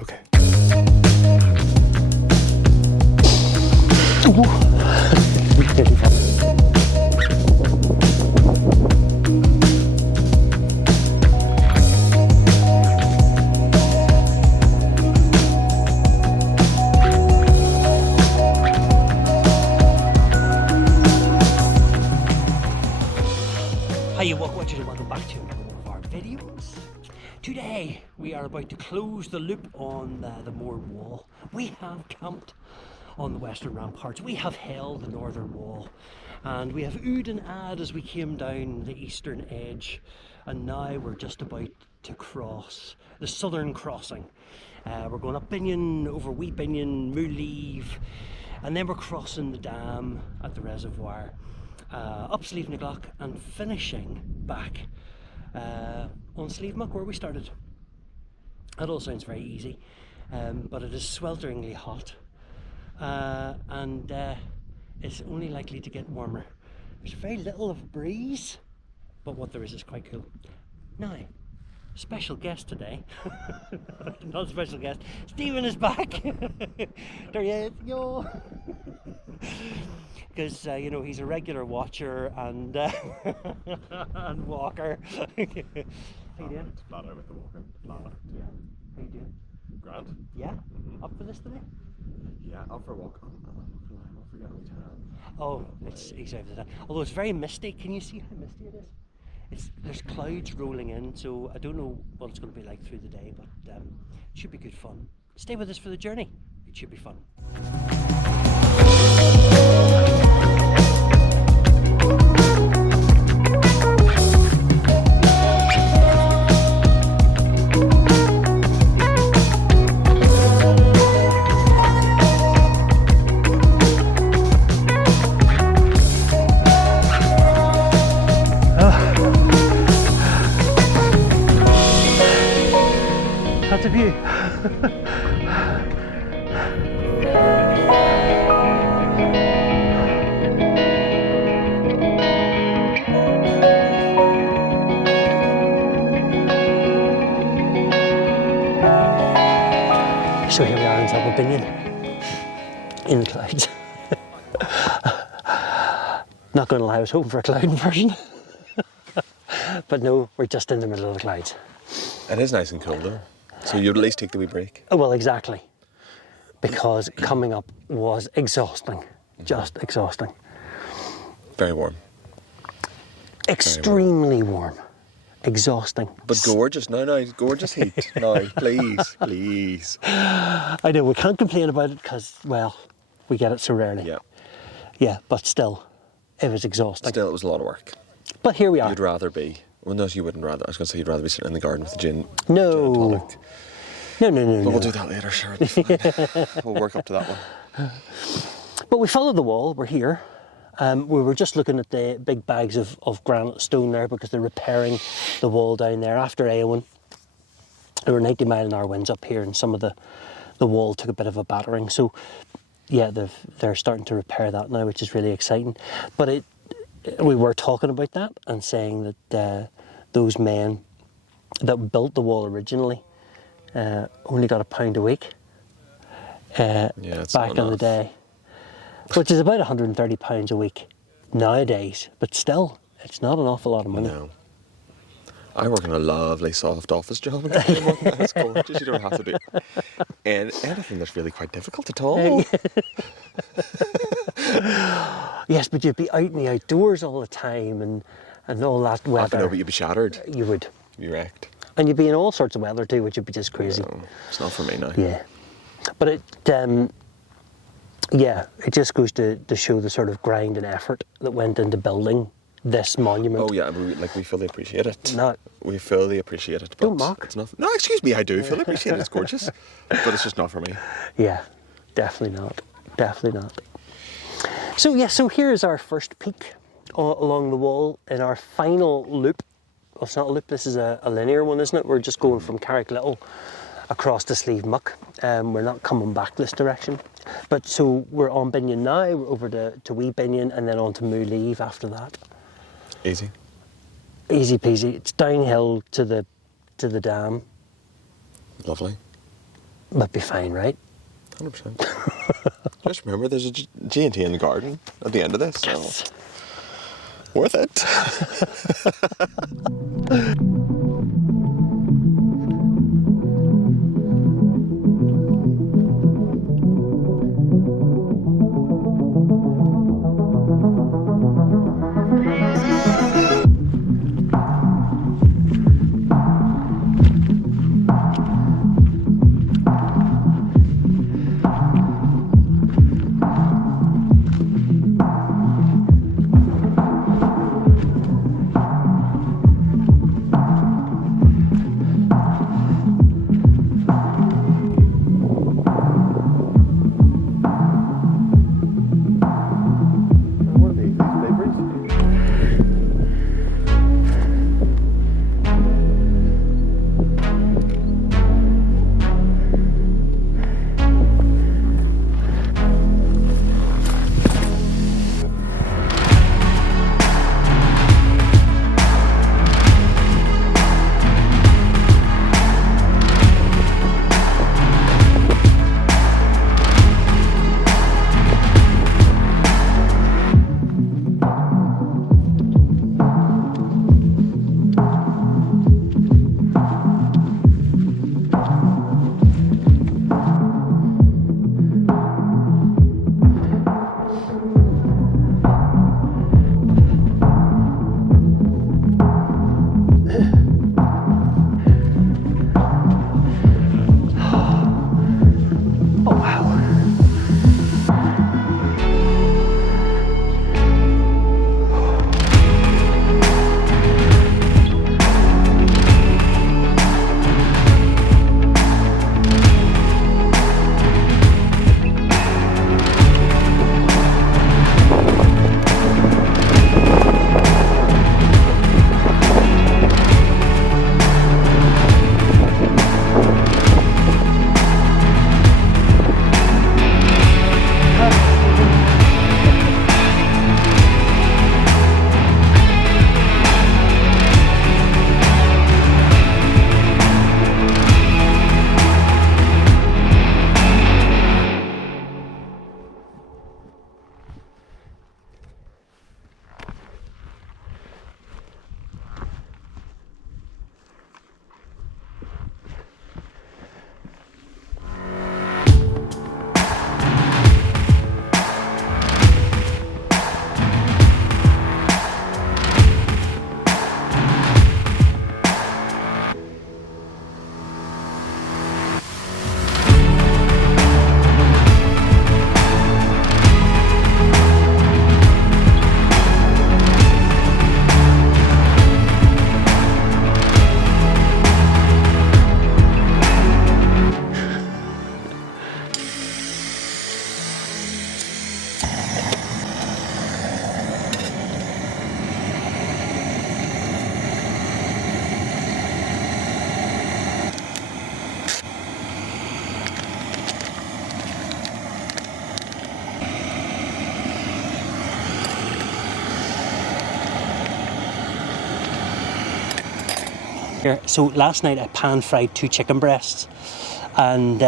Okay. Hiya Walkwatchers and welcome back to another one of our videos. Today we are about to close the loop on the Mourne Wall. We have camped on the western ramparts, we have held the northern wall, and we have oohed and ahed as we came down the eastern edge, and now we're just about to cross the southern crossing. We're going up Binnian, over Wee Binnian, Moolieve, and then we're crossing the dam at the reservoir, up Slievenaglogh, and finishing back on Slieve Muck where we started. That all sounds very easy, but it is swelteringly hot, and it's only likely to get warmer. There's very little of breeze, but what there is quite cool. Now, special guest today, not a special guest, Stephen is back. There he is, yo. Because you know, he's a regular watcher and and walker. How you doing? Flatter with the walking. Flatter. Yeah. How you doing? Grand. Yeah. Up for this today? Yeah, out for a walk. I'm forgetting we tan. Oh, he's over there. Although it's very misty. Can you see how misty it is? There's clouds rolling in, so I don't know what it's going to be like through the day, but it should be good fun. Stay with us for the journey. It should be fun. That's a view. So here we are on top of Binnian, in the clouds. Not going to lie, I was hoping for a cloud version. But no, we're just in the middle of the clouds. It is nice and cool though, so you'd at least take the wee break. Oh, well, exactly. Because coming up was exhausting, just exhausting. Very warm. Extremely warm. Exhausting. But gorgeous, no, gorgeous heat. No, please, please. I know, we can't complain about it because, well, we get it so rarely. Yeah. Yeah, but still, it was exhausting. Still, it was a lot of work. But here we are. You'd rather be, well no, you wouldn't rather, I was going to say you'd rather be sitting in the garden with the gin. No. Gin tonic. No. But we'll do that later, sure. It'll be fine. We'll work up to that one. But we followed the wall, we're here. We were just looking at the big bags of granite stone there because they're repairing the wall down there after Eowyn. There were 90-mile-an-hour winds up here and some of the wall took a bit of a battering. So yeah, they're starting to repair that now, which is really exciting. But we were talking about that and saying that those men that built the wall originally only got £1 a week back in the day, which is about £130 a week nowadays, but still, it's not an awful lot of money. No. I work in a lovely soft office job and that's gorgeous. You don't have to do anything that's really quite difficult at all. Yes, but you'd be out in the outdoors all the time and all that weather. I know, but you'd be shattered. You would. You'd be wrecked. And you'd be in all sorts of weather too, which would be just crazy. No, it's not for me now. Yeah. But it just goes to show the sort of grind and effort that went into building this monument. Oh yeah, we fully appreciate it. We fully appreciate it. But Don't mock. It's not. No, excuse me, I do fully appreciate it. It's gorgeous, but it's just not for me. Yeah, definitely not. Definitely not. So yeah, so here's our first peak along the wall in our final loop. Well, it's not a loop. This is a linear one, isn't it? We're just going from Carrick Little across to Slieve Muck. We're not coming back this direction. But so we're on Binnian now, we're over to Wee Binnian and then on to Moolieve after that. Easy. Easy peasy. It's downhill to the dam. Lovely. But be fine, right? 100%. Just remember, there's a G&T in the garden at the end of this, so Yes. worth it. So last night I pan-fried 2 chicken breasts and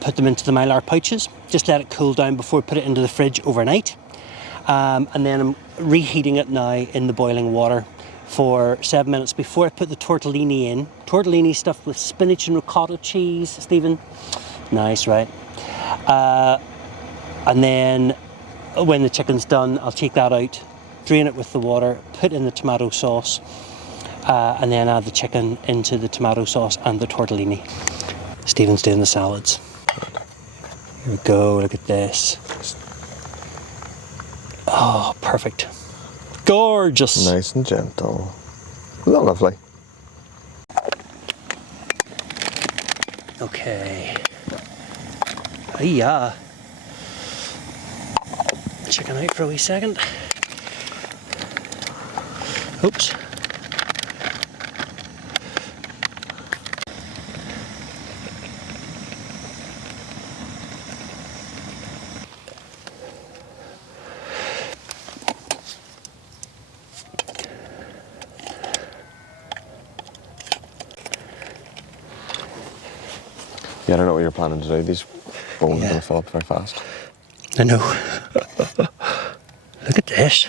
put them into the mylar pouches. Just let it cool down before I put it into the fridge overnight. And then I'm reheating it now in the boiling water for 7 minutes before I put the tortellini in. Tortellini stuffed with spinach and ricotta cheese, Stephen. Nice, right? And then when the chicken's done, I'll take that out, drain it with the water, put in the tomato sauce, and then add the chicken into the tomato sauce and the tortellini. Stephen's doing the salads. Here we go, look at this. Oh, perfect. Gorgeous. Nice and gentle. Lovely. Okay. Hiya. Chicken out for a wee second. Oops. Yeah, I don't know what you're planning to do. These bowls are Yeah. going to fill up very fast. I know. Look at this.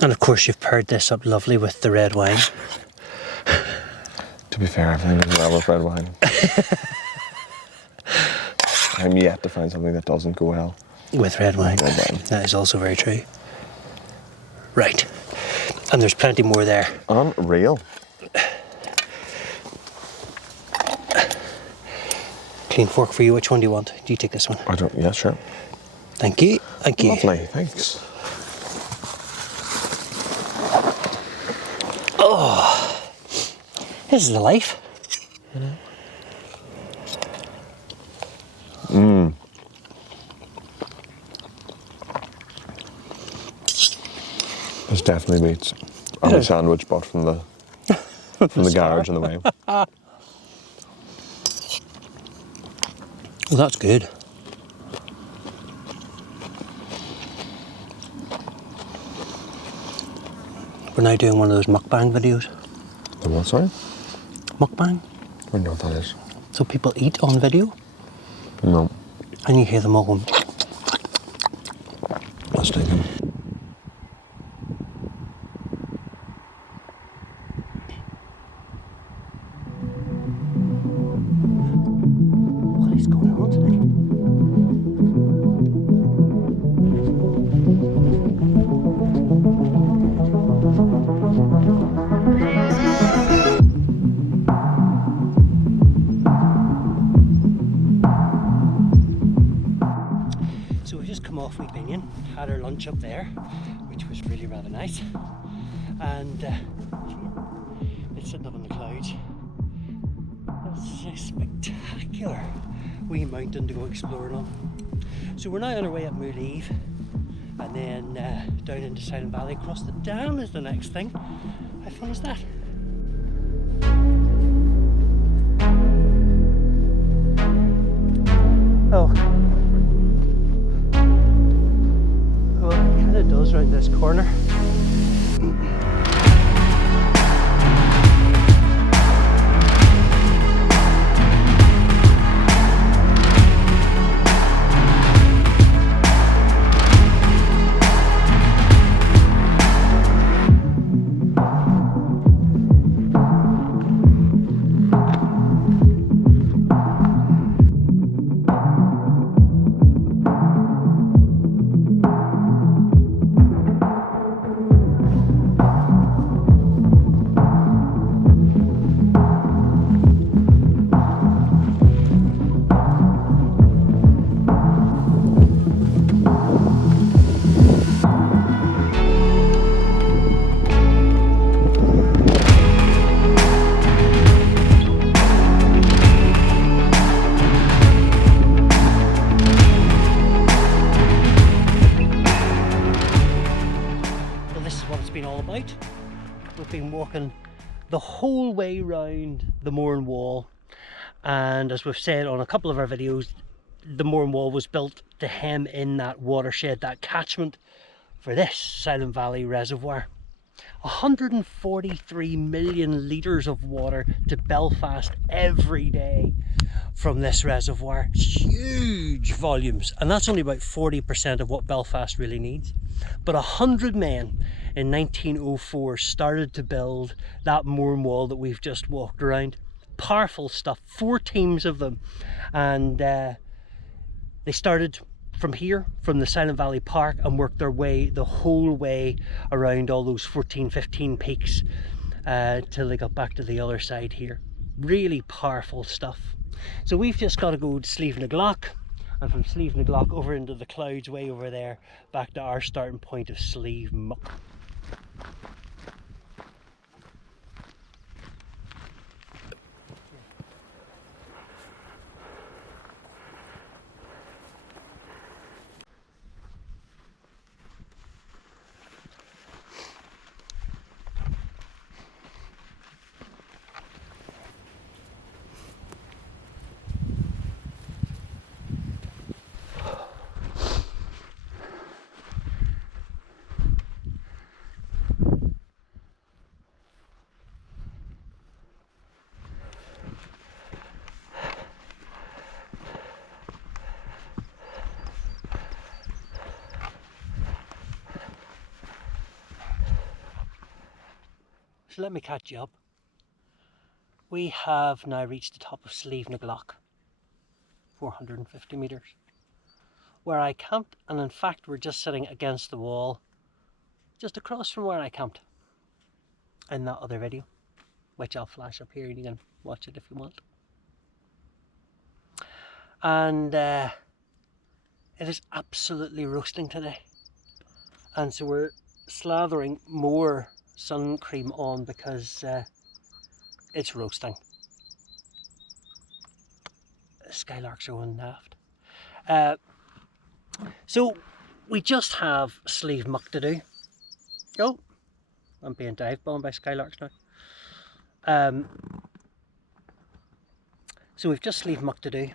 And of course you've paired this up lovely with the red wine. To be fair, everything is well with red wine. I'm yet to find something that doesn't go well. With red wine. Red wine. That is also very true. Right. And there's plenty more there. Unreal. Clean fork for you. Which one do you want? Do you take this one? I don't, yeah, sure. Thank you. Thank you. Lovely, thanks. This is the life. This definitely beats any sandwich bought from the garage on the way. Well, that's good. We're now doing one of those mukbang videos. The what, sorry? Mukbang. I don't know what that is. So people eat on video No. and you hear them all going. That's thinking. What is going on today? So we've just come off Wee Binnian, had our lunch up there, which was really rather nice. And it's sitting up in the clouds. It's a spectacular wee mountain to go exploring on. So we're now on our way up Moolieve, and then down into Silent Valley, across the dam is the next thing. How fun is that? Oh. Well, it kind of does round this corner. We've been walking the whole way round the Mourne Wall, and as we've said on a couple of our videos, the Mourne Wall was built to hem in that watershed, that catchment for this Silent Valley reservoir. 143 million litres of water to Belfast every day from this reservoir. Huge volumes, and that's only about 40% of what Belfast really needs. But 100 men in 1904 started to build that Mourne Wall that we've just walked around. Powerful stuff, 4 teams of them, and they started from here, from the Silent Valley Park, and worked their way the whole way around all those 14-15 peaks till they got back to the other side here. Really powerful stuff. So we've just got to go to Slievenaglogh, and from Slievenaglogh over into the clouds way over there, back to our starting point of Slieve Muck. so let me catch you up. We have now reached the top of Slievenaglogh, 450 metres, where I camped, and in fact we're just sitting against the wall, just across from where I camped in that other video, which I'll flash up here and you can watch it if you want. And it is absolutely roasting today, and so we're slathering more sun cream on because it's roasting. Skylarks are on naft. So we just have Slieve Muck to do. Oh, I'm being dive bombed by skylarks now. So we've just Slieve Muck to do.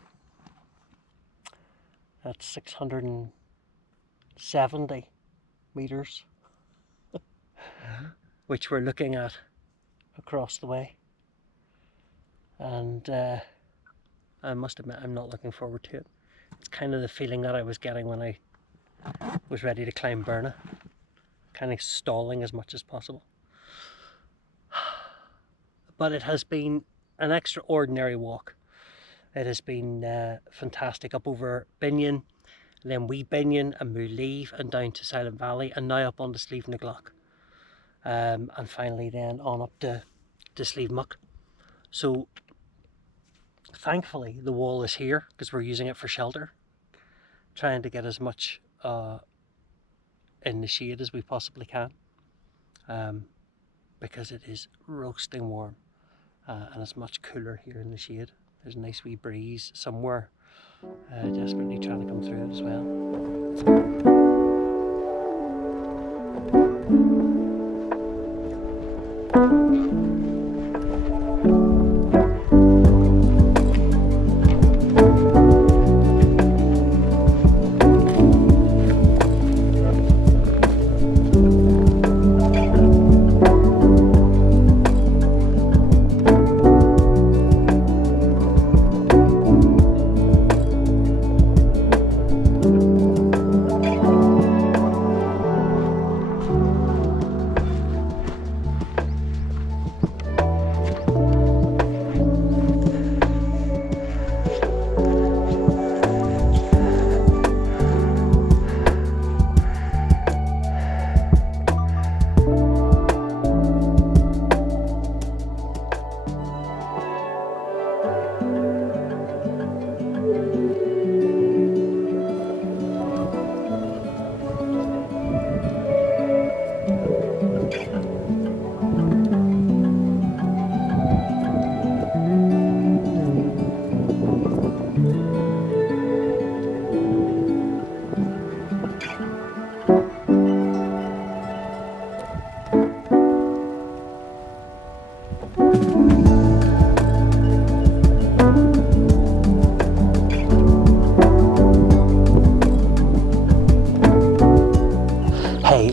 That's 670 metres, which we're looking at across the way. And I must admit, I'm not looking forward to it. It's kind of the feeling that I was getting when I was ready to climb Mourne, kind of stalling as much as possible. But it has been an extraordinary walk. It has been fantastic, up over Binnian, and then Wee Binnian and Moolieve, and down to Silent Valley, and now up onto Slievenaglogh, and finally then on up to Slieve Muck. So thankfully the wall is here because we're using it for shelter, trying to get as much in the shade as we possibly can, because it is roasting warm, and it's much cooler here in the shade. There's a nice wee breeze somewhere, desperately trying to come through it as well.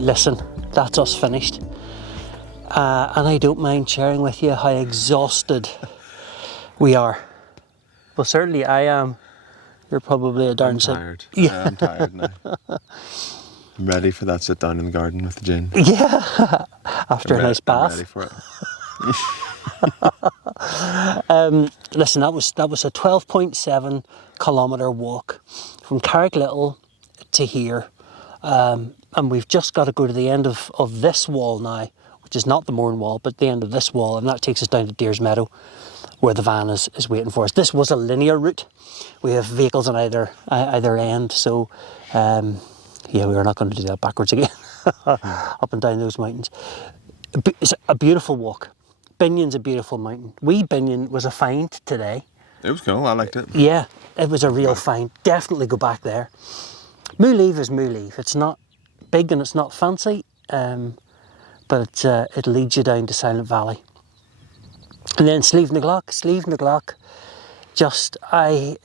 Listen, that's us finished, and I don't mind sharing with you how exhausted we are. Well, certainly I am. You're probably a darn sight. I'm tired. Yeah, I'm tired now. I'm ready for that sit down in the garden with the gin. Yeah, after a nice bath. I'm ready for it. Listen, that was a 12.7 kilometre walk from Carrick Little to here. And we've just got to go to the end of this wall now, which is not the Mourne Wall, but the end of this wall, and that takes us down to Deer's Meadow, where the van is waiting for us. This was a linear route. We have vehicles on either end, so yeah, we are not going to do that backwards again, up and down those mountains. It's a beautiful walk. Binnian's a beautiful mountain. Wee Binnian was a find today. It was cool, I liked it. Yeah, it was a real find. Definitely go back there. Moolieve is Moolieve. It's not big and it's not fancy, but it leads you down to Silent Valley. And then Slievenaglogh, just, I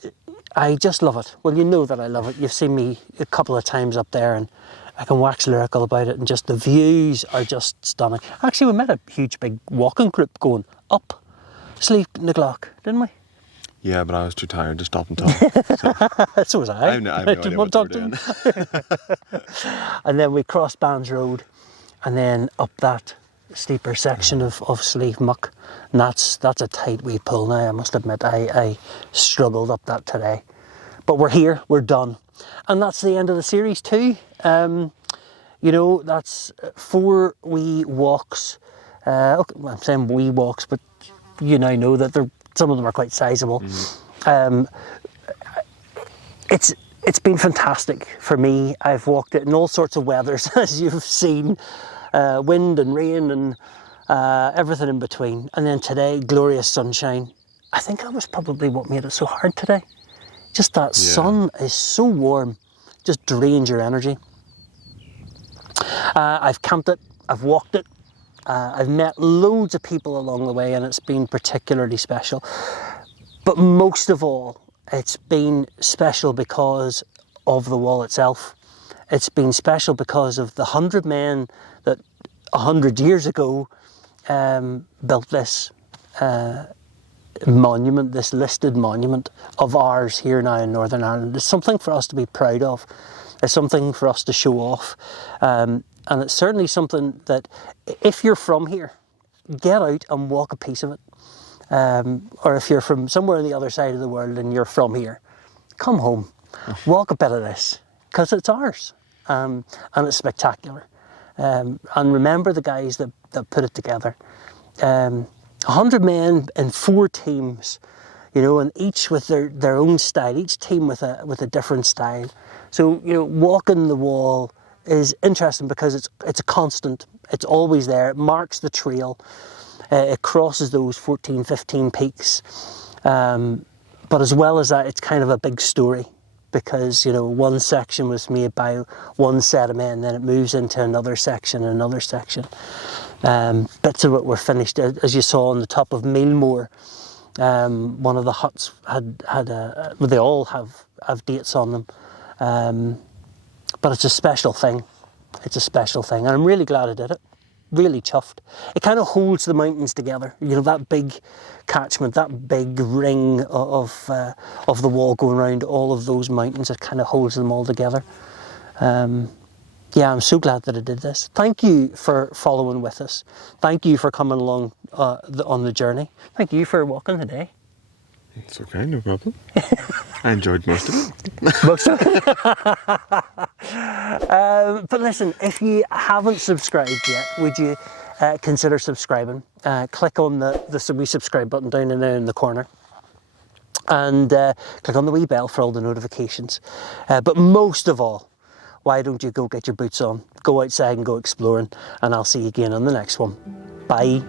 just love it. Well, you know that I love it. You've seen me a couple of times up there and I can wax lyrical about it, and just the views are just stunning. Actually, we met a huge big walking group going up Slievenaglogh, didn't we? Yeah, but I was too tired to stop and talk. So was I. I have no idea what they were doing. And then we crossed Bands Road, and then up that steeper section of Slieve Muck. And that's a tight wee pull now, I must admit. I struggled up that today. But we're here, we're done. And that's the end of the series too. You know, that's 4 wee walks. Okay, I'm saying wee walks, but you now know that some of them are quite sizable. It's been fantastic for me. I've walked it in all sorts of weathers, as you've seen, wind and rain and everything in between. And then today, glorious sunshine. I think that was probably what made it so hard today. Just that sun is so warm, just drains your energy. I've camped it, I've walked it, I've met loads of people along the way, and it's been particularly special. But most of all, it's been special because of the wall itself. It's been special because of the 100 men that 100 years ago built this monument, this listed monument of ours here now in Northern Ireland. It's something for us to be proud of. It's something for us to show off. And it's certainly something that if you're from here, get out and walk a piece of it. Or if you're from somewhere on the other side of the world and you're from here, come home, walk a bit of this, because it's ours, and it's spectacular. And remember the guys that put it together. 100 men in 4 teams, you know, and each with their own style, each team with a different style. So, you know, walking the wall is interesting because it's a constant. It's always there. It marks the trail. It crosses those 14, 15 peaks. But as well as that, it's kind of a big story because, you know, one section was made by one set of men, then it moves into another section. Bits of it were finished, as you saw on the top of Mourne. One of the huts well, they all have dates on them. But it's a special thing. It's a special thing. And I'm really glad I did it. Really chuffed. It kind of holds the mountains together. You know, that big catchment, that big ring of the wall going around all of those mountains, it kind of holds them all together. Yeah, I'm so glad that I did this. Thank you for following with us. Thank you for coming along on the journey. Thank you for walking today. It's okay, no problem. I enjoyed most of it. But listen, if you haven't subscribed yet, would you consider subscribing? Click on the wee subscribe button down in there in the corner. And click on the wee bell for all the notifications. But most of all, why don't you go get your boots on, go outside and go exploring, and I'll see you again on the next one. Bye.